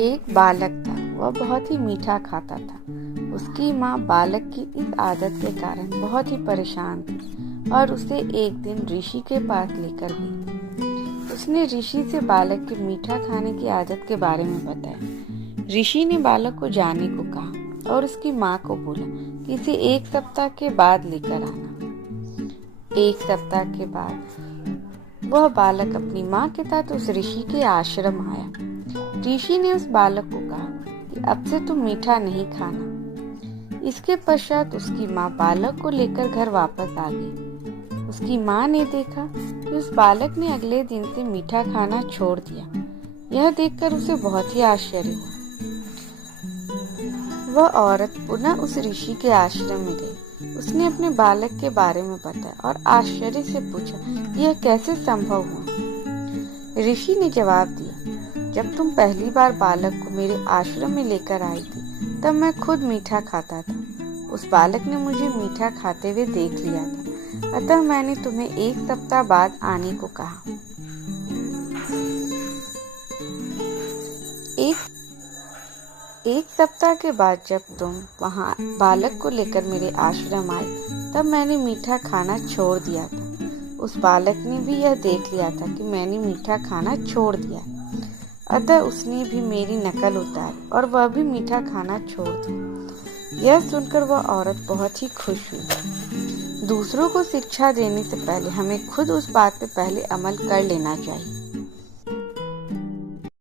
एक बालक था। वह बहुत ही मीठा खाता था। उसकी माँ बालक की इस आदत के कारण बहुत ही परेशान थी और उसे एक दिन ऋषि के पास लेकर गई। उसने ऋषि से बालक के मीठा खाने की आदत के बारे में बताया। ऋषि ने बालक को जाने को कहा और उसकी माँ को बोला कि इसे 1 सप्ताह के बाद लेकर आना। 1 सप्ताह के बाद वह बालक अपनी माँ के साथ उस ऋषि के आश्रम आया। ऋषि ने उस बालक को कहा कि अब से तुम मीठा नहीं खाना। इसके पश्चात उसकी माँ बालक को लेकर घर वापस आ गई। उसकी माँ ने देखा कि उस बालक ने अगले दिन से मीठा खाना छोड़ दिया। यह देखकर उसे बहुत ही आश्चर्य हुआ। वह औरत पुनः उस ऋषि के आश्रम में गई। उसने अपने बालक के बारे में बताया और आश्चर्य से पूछा, यह कैसे संभव हुआ? ऋषि ने जवाब दिया, जब तुम पहली बार बालक को मेरे आश्रम में लेकर आई थी तब मैं खुद मीठा खाता था। उस बालक ने मुझे मीठा खाते हुए देख लिया था, अतः मैंने तुम्हें 1 सप्ताह बाद आने को कहा। एक सप्ताह के बाद जब तुम वहाँ बालक को लेकर मेरे आश्रम आए तब मैंने मीठा खाना छोड़ दिया था। उस बालक ने भी यह देख लिया था कि मैंने मीठा खाना छोड़ दिया, अतः उसने भी मेरी नकल उतारी और वह भी मीठा खाना छोड़ दिया। यह सुनकर वह औरत बहुत ही खुश हुई। दूसरों को शिक्षा देने से पहले हमें खुद उस बात पे पहले अमल कर लेना चाहिए।